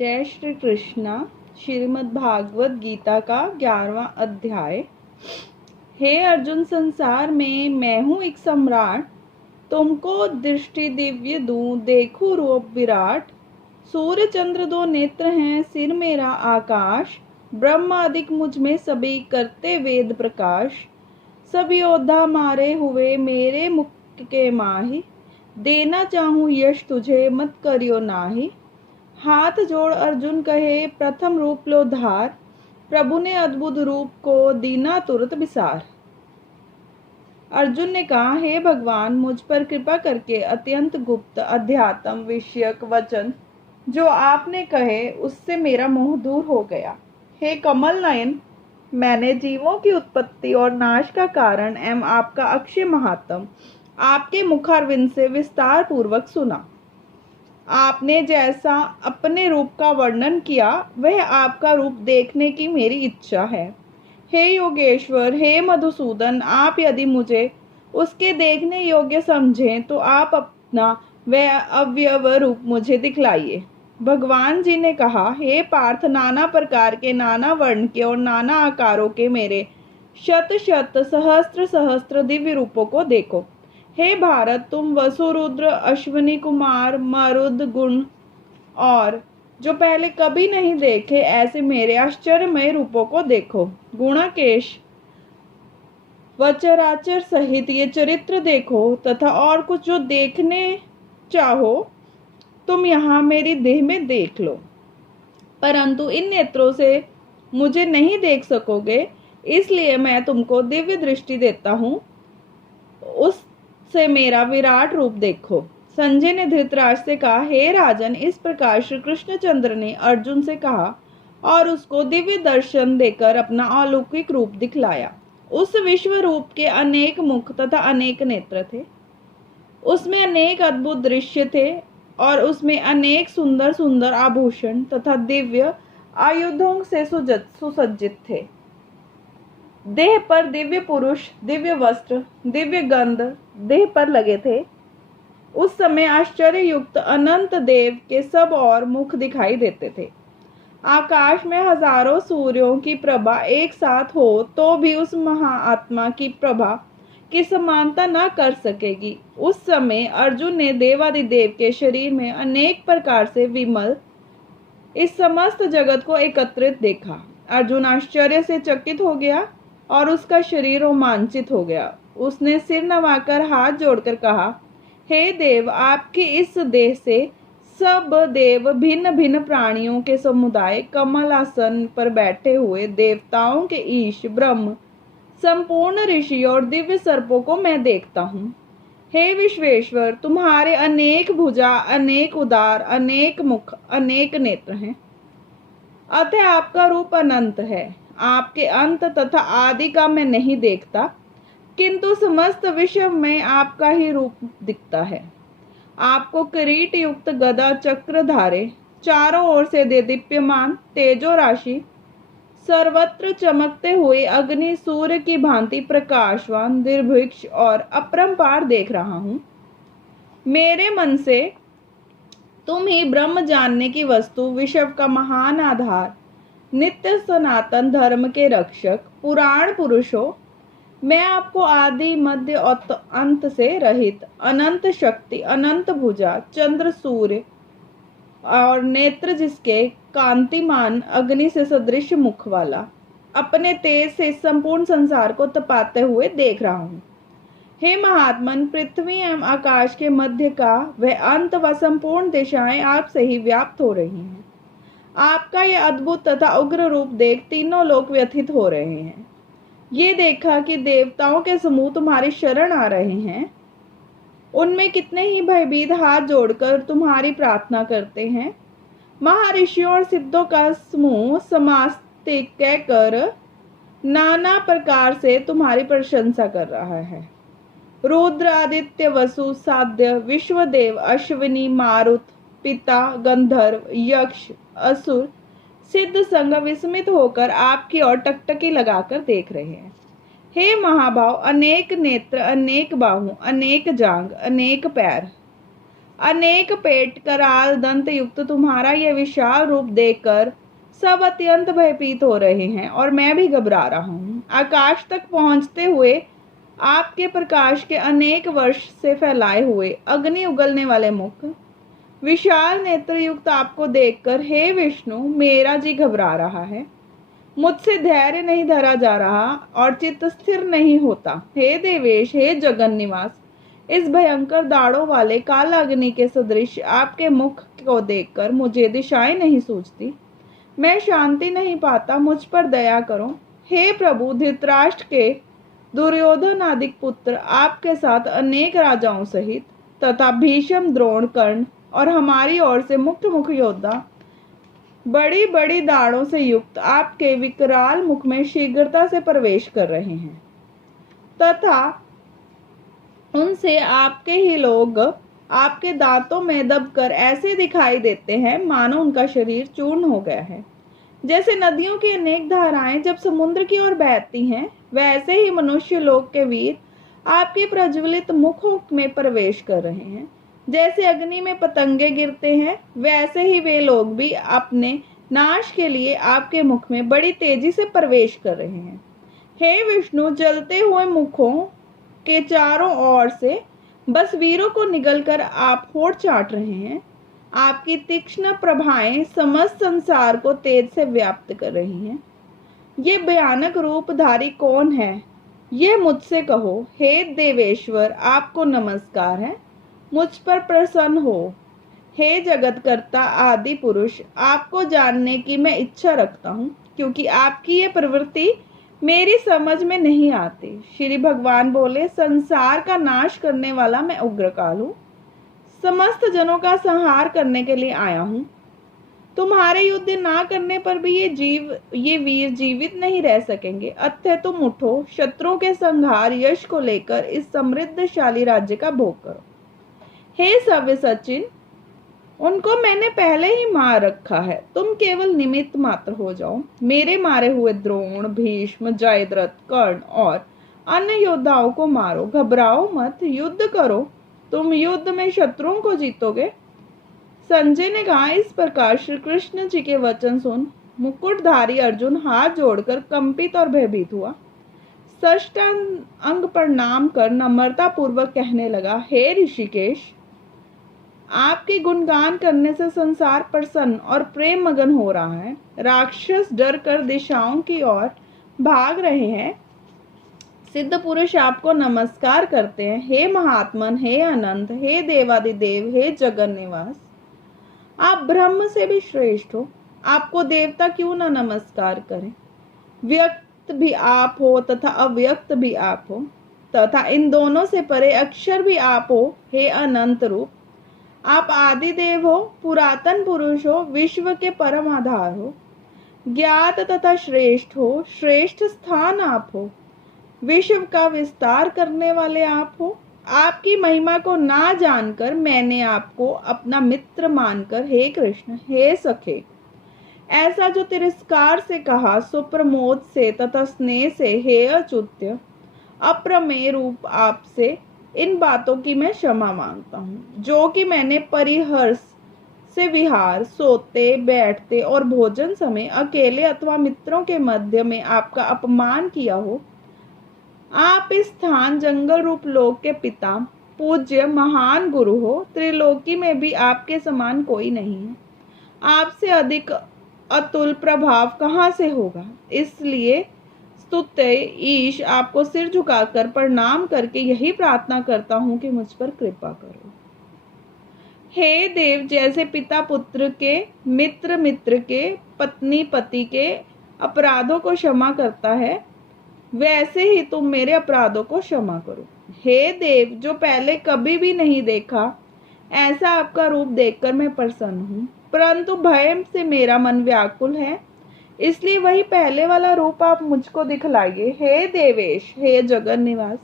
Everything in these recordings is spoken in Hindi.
जय श्री कृष्णा। श्रीमद् भागवत गीता का 11वां अध्याय। हे अर्जुन, संसार में मैं हूँ एक सम्राट, तुमको दृष्टि दिव्य दूं, देखो रूप विराट। सूर्य चंद्र दो नेत्र हैं, सिर मेरा आकाश। ब्रह्म अधिक मुझ में सभी, करते वेद प्रकाश। सब योद्धा मारे हुए, मेरे मुख के माही। देना चाहूं यश तुझे, मत करियो नाही। हाथ जोड़ अर्जुन कहे, प्रथम रूप लो धार। प्रभु ने अद्भुत रूप को, दीना तुरत विसार। अर्जुन ने कहा, हे भगवान, मुझ पर कृपा करके अत्यंत गुप्त अध्यात्म विषयक वचन जो आपने कहे, उससे मेरा मोह दूर हो गया। हे कमल नयन, मैंने जीवों की उत्पत्ति और नाश का कारण एवं आपका अक्षय महात्म आपके मुखारविंद से विस्तार पूर्वक सुना। आपने जैसा अपने रूप का वर्णन किया, वह आपका रूप देखने की मेरी इच्छा है। हे योगेश्वर, हे मधुसूदन, आप यदि मुझे उसके देखने योग्य समझें तो आप अपना वह अवयव रूप मुझे दिखलाइए। भगवान जी ने कहा, हे पार्थ, नाना प्रकार के, नाना वर्ण के और नाना आकारों के मेरे शत शत सहस्त्र सहस्त्र दिव्य रूपों को देखो। हे भारत, तुम वसु, रुद्र, अश्विनी कुमार, मरुद, गुण और जो पहले कभी नहीं देखे ऐसे मेरे आश्चर्यमय रूपों को देखो। गुणाकेश वचराचर सहित ये चरित्र देखो, तथा और कुछ जो देखने चाहो तुम यहाँ मेरी देह में देख लो, परंतु इन नेत्रों से मुझे नहीं देख सकोगे, इसलिए मैं तुमको दिव्य दृष्टि देता हूँ, उससे मेरा विराट रूप देखो। संजय ने धृतराज से कहा, हे राजन, इस प्रकार श्री कृष्णचंद्र ने अर्जुन से कहा और उसको दिव्य दर्शन देकर अपना अलौकिक रूप दिखलाया। उस विश्व रूप के अनेक मुख तथा अनेक नेत्र थे, उसमें अनेक अद्भुत दृश्य थे और उसमें अनेक सुंदर सुंदर आभूषण तथा दिव्य आयुधों से सुसज्जित थे। देह पर दिव्य पुरुष, दिव्य वस्त्र, दिव्य गंध देह पर लगे थे। उस समय आश्चर्य युक्त अनंत देव के सब और मुख दिखाई देते थे। आकाश में हजारों सूर्यों की प्रभा एक साथ हो तो भी उस महाआत्मा की प्रभा की समानता न कर सकेगी। उस समय अर्जुन ने देवादिदेव के शरीर में अनेक प्रकार से विमल इस समस्त जगत को एकत्रित देखा। अर्जुन आश्चर्य से चकित हो गया और उसका शरीर रोमांचित हो गया। उसने सिर नवाकर हाथ जोड़कर कहा, हे देव, आपके इस देह से सब देव, भिन्न भिन्न प्राणियों के समुदाय, कमल आसन पर बैठे हुए देवताओं के ईश, ब्रह्म, संपूर्ण ऋषि और दिव्य सर्पों को मैं देखता हूँ। हे विश्वेश्वर, तुम्हारे अनेक भुजा, अनेक उदार, अनेक मुख, अनेक नेत्र हैं, अतः आपका रूप अनंत है। आपके अंत तथा आदि का मैं नहीं देखता, किंतु समस्त विश्व में आपका ही रूप दिखता है। आपको किरीट युक्त गदा चक्र धारे, चारों ओर से देदीप्यमान तेजो राशि, सर्वत्र चमकते हुए अग्नि सूर्य की भांति प्रकाशवान, दीर्घिक्ष और अपरंपार देख रहा हूँ। मेरे मन से तुम ही ब्रह्म जानने की वस्तु, विश्व का महान आधार, नित्य सनातन धर्म के रक्षक, पुराण पुरुष हो। मैं आपको आदि, मध्य और अंत से रहित, अनंत शक्ति, अनंत भुजा, चंद्र, सूर्य और नेत्र जिसके, कांतिमान अग्नि से सदृश मुख वाला, अपने तेज से संपूर्ण संसार को तपाते हुए देख रहा हूँ। हे महात्मन, पृथ्वी एवं आकाश के मध्य का वह अंत व संपूर्ण दिशाएं आपसे ही व्याप्त हो रही हैं। आपका यह अद्भुत तथा उग्र रूप देख तीनों लोक व्यथित हो रहे हैं। ये देखा कि देवताओं के समूह तुम्हारी शरण आ रहे हैं, उनमें कितने ही भयभीत हाथ जोड़कर तुम्हारी प्रार्थना करते हैं। महर्षियों और सिद्धों का समूह समास्तिक कहकर नाना प्रकार से तुम्हारी प्रशंसा कर रहा है। रुद्र, आदित्य, वसु, साध्य, विश्वदेव, अश्विनी, मारुत, पिता, गंधर्व, यक्ष, असुर, सिद्ध संग विस्मित होकर आपकी ओर टकटकी लगाकर देख रहे हैं। हे महाभाव, अनेक नेत्र, अनेक बाहु, अनेक जांग, अनेक पैर, अनेक पेट कराल दंत युक्त तुम्हारा यह विशाल रूप देखकर सब अत्यंत भयभीत हो रहे हैं और मैं भी घबरा रहा हूँ। आकाश तक पहुंचते हुए आपके प्रकाश के अनेक वर्ष से फैलाए हुए अग्नि उगलने वाले मुख, विशाल नेत्र युक्त आपको देखकर हे विष्णु मेरा जी घबरा रहा है। मुझसे धैर्य नहीं धरा जा रहा और चित्त स्थिर नहीं होता। हे देवेश, हे जगन निवास, इस भयंकर दाढ़ों वाले काल अग्नि के सदृश आपके मुख को देखकर मुझे दिशाएं नहीं सूझती। मैं शांति नहीं पाता, मुझ पर दया करो। हे प्रभु, धृतराष्ट्र के दुर्योधन आदि पुत्र आपके साथ अनेक राजाओं सहित तथा भीष्म, द्रोण, कर्ण और हमारी ओर से मुख्य योद्धा बड़ी बड़ी दाढ़ों से युक्त आपके विकराल मुख में शीघ्रता से प्रवेश कर रहे हैं तथा उनसे आपके ही लोग आपके दांतों में दबकर ऐसे दिखाई देते हैं मानो उनका शरीर चूर्ण हो गया है। जैसे नदियों की अनेक धाराएं जब समुद्र की ओर बहती हैं, वैसे ही मनुष्य लोक के वीर आपके प्रज्वलित मुखों में प्रवेश कर रहे हैं। जैसे अग्नि में पतंगे गिरते हैं, वैसे ही वे लोग भी अपने नाश के लिए आपके मुख में बड़ी तेजी से प्रवेश कर रहे हैं। हे विष्णु, जलते हुए मुखों के चारों ओर से बस वीरों को निगलकर आप होड़ चाट रहे हैं। आपकी तीक्ष्ण प्रभाएं समस्त संसार को तेज से व्याप्त कर रही हैं। ये भयानक रूपधारी कौन है, ये मुझसे कहो। हे देवेश्वर, आपको नमस्कार है, मुझ पर प्रसन्न हो। हे जगतकर्ता आदि पुरुष, आपको जानने की मैं इच्छा रखता हूँ, क्योंकि आपकी ये प्रवृत्ति मेरी समझ में नहीं आती। श्री भगवान बोले, संसार का नाश करने वाला मैं उग्रकाल हूँ, समस्त जनों का संहार करने के लिए आया हूँ। तुम्हारे युद्ध ना करने पर भी ये वीर जीवित नहीं रह सकेंगे। अतः तुम उठो, शत्रुओं के संहार यश को लेकर इस समृद्धशाली राज्य का भोग करो। हे सव्य सचिन, उनको मैंने पहले ही मार रखा है, तुम केवल निमित्त मात्र हो जाओ। मेरे मारे हुए द्रोण, भीष्म, जयद्रथ, कर्ण और अन्य योद्धाओं को मारो। घबराओ मत, युद्ध करो, तुम युद्ध में शत्रुओं को जीतोगे। संजय ने कहा। इस प्रकार श्री कृष्ण जी के वचन सुन मुकुटधारी अर्जुन हाथ जोड़कर कंपित और भयभीत हुआ। साष्टांग प्रणाम कर नम्रता पूर्वक कहने लगा, हे ऋषिकेश, आपके गुणगान करने से संसार प्रसन्न और प्रेम मगन हो रहा है। राक्षस डर कर दिशाओं की ओर भाग रहे हैं। सिद्ध पुरुष आपको नमस्कार करते हैं। हे महात्मन, हे अनंत, हे देवादिदेव, हे जगन निवास, आप ब्रह्म से भी श्रेष्ठ हो, आपको देवता क्यों न नमस्कार करें। व्यक्त भी आप हो तथा अव्यक्त भी आप हो तथा इन दोनों से परे अक्षर भी आप हो। हे अनंत रूप, आप आदि देव हो, पुरातन पुरुष हो, विश्व के परम आधार हो, ज्ञात तथा श्रेष्ठ हो, श्रेष्ठ स्थान आप हो, विश्व का विस्तार करने वाले आप हो। आपकी महिमा को ना जानकर मैंने आपको अपना मित्र मानकर हे कृष्ण, हे सखे, ऐसा जो तिरस्कार से कहा, सो प्रमोद से तथा स्नेह से हे अच्युत्य अप्रमेय रूप आपसे इन बातों की मैं क्षमा मांगता हूँ, जो कि मैंने परिहर्ष से विहार, सोते बैठते और भोजन समय अकेले अथवा मित्रों के मध्य में आपका अपमान किया हो। आप इस स्थान जंगल रूप लोक के पिता, पूज्य महान गुरु हो। त्रिलोकी में भी आपके समान कोई नहीं है। आपसे अधिक अतुल प्रभाव कहाँ से होगा। इसलिए स्तुत्य ईश आपको सिर झुकाकर प्रणाम करके यही प्रार्थना करता हूँ कि मुझ पर कृपा करो। हे देव, जैसे पिता पुत्र के, मित्र मित्र के, पत्नी पति के अपराधों को क्षमा करता है, वैसे ही तुम मेरे अपराधों को क्षमा करो। हे देव, जो पहले कभी भी नहीं देखा, ऐसा आपका रूप देखकर मैं प्रसन्न हूँ, परंतु भय से मेरा मन व्याकुल है, इसलिए वही पहले वाला रूप आप मुझको दिखलाइए। हे देवेश, हे जगन निवास,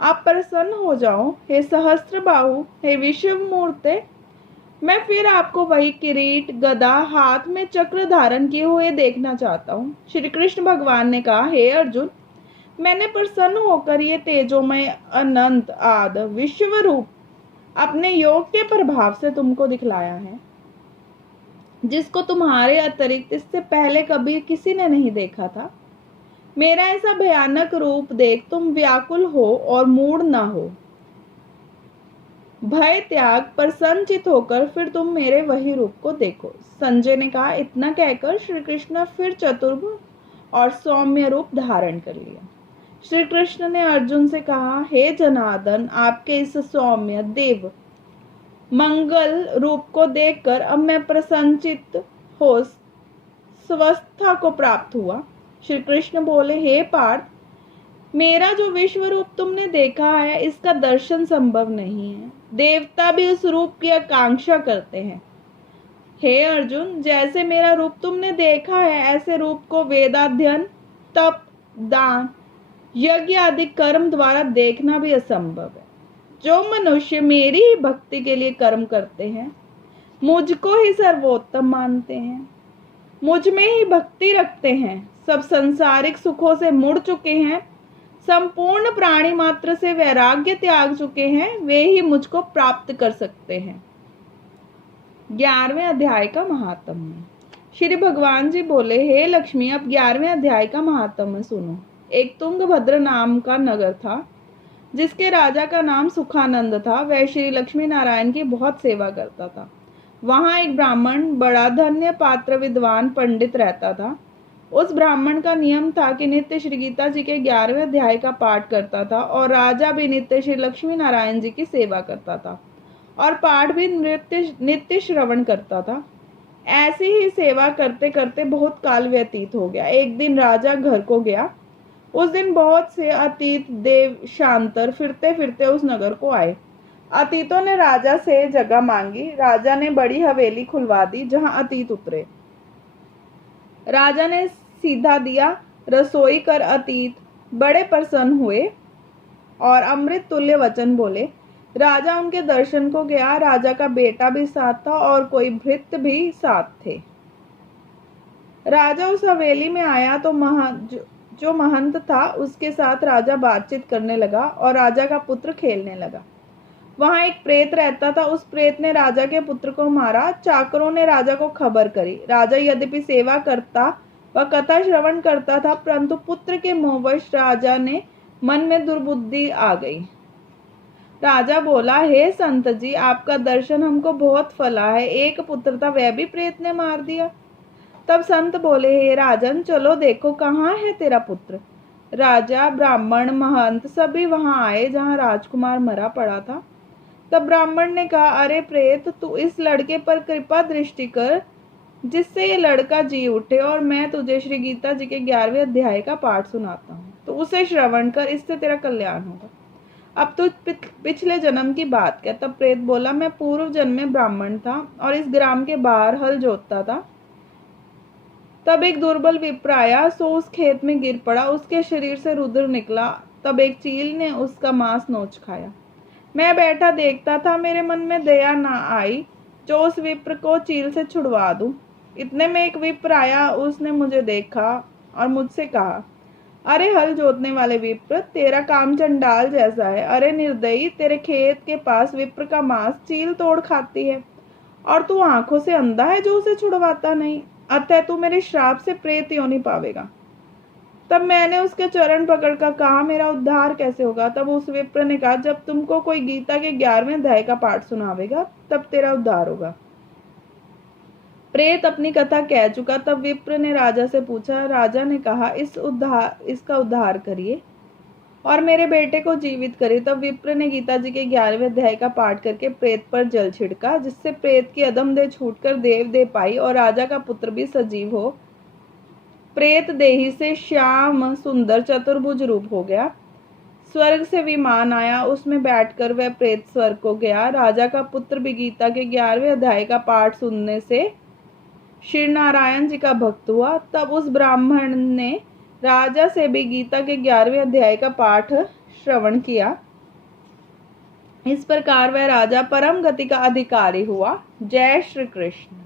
आप प्रसन्न हो जाओ। हे सहस्त्र बाहु, हे विश्व मूर्ते, मैं फिर आपको वही किरीट, गदा, हाथ में चक्र धारण किए हुए देखना चाहता हूँ। श्री कृष्ण भगवान ने कहा, हे अर्जुन, मैंने प्रसन्न होकर ये तेजोमय अनंत आद विश्व रूप अपने योग के प्रभाव से तुमको दिखलाया है, जिसको तुम्हारे अतिरिक्त इससे पहले कभी किसी ने नहीं देखा था। मेरा ऐसा भयानक रूप देख तुम व्याकुल हो और मूढ़ न हो। भय त्याग प्रसन्नचित होकर फिर तुम मेरे वही रूप को देखो। संजय ने कहा। इतना कहकर श्री कृष्ण फिर चतुर्भुज और सौम्य रूप धारण कर लिया। श्री कृष्ण ने अर्जुन से कहा, हे जनार्दन, आपके इस सौम्य देव मंगल रूप को देखकर अब मैं प्रसन्नचित हो स्वस्थता को प्राप्त हुआ। श्री कृष्ण बोले, हे पार्थ, मेरा जो विश्व रूप तुमने देखा है इसका दर्शन संभव नहीं है। देवता भी उस रूप की आकांक्षा करते हैं। हे अर्जुन, जैसे मेरा रूप तुमने देखा है ऐसे रूप को वेदाध्ययन, तप, दान, यज्ञ आदि कर्म द्वारा देखना भी असंभव है। जो मनुष्य मेरी ही भक्ति के लिए कर्म करते हैं, मुझको ही सर्वोत्तम मानते हैं, मुझ में ही भक्ति रखते हैं, सब सांसारिक सुखों से मुड़ चुके हैं, संपूर्ण प्राणी मात्र से वैराग्य त्याग चुके हैं, वे ही मुझको प्राप्त कर सकते हैं। 11वें अध्याय का महात्म्य। श्री भगवान जी बोले, हे लक्ष्मी, अब 11वें अध्याय का महात्म्य सुनो। एक तुंगभद्र नाम का नगर था, जिसके राजा का नाम सुखानंद था। वह श्री लक्ष्मी नारायण की बहुत सेवा करता था। वहां एक ब्राह्मण बड़ा धन्य पात्र विद्वान पंडित रहता था। उस ब्राह्मण का नियम था कि नित्य श्री गीता जी के 11वें अध्याय का पाठ करता था, और राजा भी नित्य श्री लक्ष्मी नारायण जी की सेवा करता था और पाठ भी नित्य श्रवण करता था। ऐसी ही सेवा करते करते बहुत काल व्यतीत हो गया। एक दिन राजा घर को गया। उस दिन बहुत से अतीत देवशांतर फिरते फिरते उस नगर को आए। अतीतों ने राजा से जगह मांगी। राजा ने बड़ी हवेली खुलवा दी जहां अतीत उतरे। राजा ने सीधा दिया रसोई कर अतीत बड़े प्रसन्न हुए और अमृत तुल्य वचन बोले। राजा उनके दर्शन को गया। राजा का बेटा भी साथ था और कोई भृत्य भी साथ थे। राजा उस हवेली में आया तो जो महंत था उसके साथ राजा बातचीत करने लगा और राजा का पुत्र खेलने लगा। वहां एक प्रेत रहता था। उस प्रेत ने राजा के पुत्र को मारा। चाकरों ने राजा को खबर करी। राजा यद्यपि सेवा करता व कथा श्रवण करता था, परंतु पुत्र के मोहवश राजा ने मन में दुर्बुद्धि आ गई। राजा बोला, हे संत जी, आपका दर्शन हमको बहुत फला है। एक पुत्र था, वह भी प्रेत ने मार दिया। तब संत बोले, हे राजन, चलो देखो कहाँ है तेरा पुत्र। राजा, ब्राह्मण, महंत सभी वहां आए जहां राजकुमार मरा पड़ा था। तब ब्राह्मण ने कहा, अरे प्रेत, तू इस लड़के पर कृपा दृष्टि कर जिससे ये लड़का जी उठे, और मैं तुझे श्री गीता जी के 11वें अध्याय का पाठ सुनाता हूँ, तो उसे श्रवण कर, इससे तेरा कल्याण होगा। अब तो पिछले जन्म की बात क्या। तब प्रेत बोला, मैं पूर्व जन्म में ब्राह्मण था और इस ग्राम के बाहर हल जोतता था। तब एक दुर्बल विप्र आया, सो उस खेत में गिर पड़ा। उसके शरीर से रुधिर निकला। तब एक चील ने उसका मांस नोच खाया। मैं बैठा देखता था। मेरे मन में दया ना आई जो उस विप्र को चील से छुड़वा दूं। इतने में एक विप्र आया। उसने मुझे देखा और मुझसे कहा, अरे हल जोतने वाले विप्र, तेरा काम चंडाल जैसा है। अरे निर्दयी, तेरे खेत के पास विप्र का मांस चील तोड़ खाती है और तू आंखों से अंधा है जो उसे छुड़वाता नहीं। अतः तू मेरे श्राप से प्रेत योनि पावेगा। तब मैंने उसके चरण पकड़कर कहा, मेरा उद्धार कैसे होगा। तब उस विप्र ने कहा, जब तुमको कोई गीता के 11वें अध्याय का पाठ सुनावेगा तब तेरा उद्धार होगा। प्रेत अपनी कथा कह चुका। तब विप्र ने राजा से पूछा। राजा ने कहा, इसका उद्धार करिए और मेरे बेटे को जीवित करिए। तब विप्र ने गीता जी के 11वें अध्याय का पाठ करके प्रेत पर जल छिड़का, जिससे प्रेत की अधम देह छूटकर देव देह पाई और राजा का पुत्र भी सजीव हो प्रेत देही से श्याम सुंदर चतुर्भुज रूप हो गया। स्वर्ग से विमान आया, उसमें बैठकर वह प्रेत स्वर्ग को गया। राजा का पुत्र भी गीता के 11वें अध्याय का पाठ सुनने से श्री नारायण जी का भक्त हुआ। तब उस ब्राह्मण ने राजा से भी गीता के 11वें अध्याय का पाठ श्रवण किया। इस प्रकार वह राजा परम गति का अधिकारी हुआ। जय श्री कृष्ण।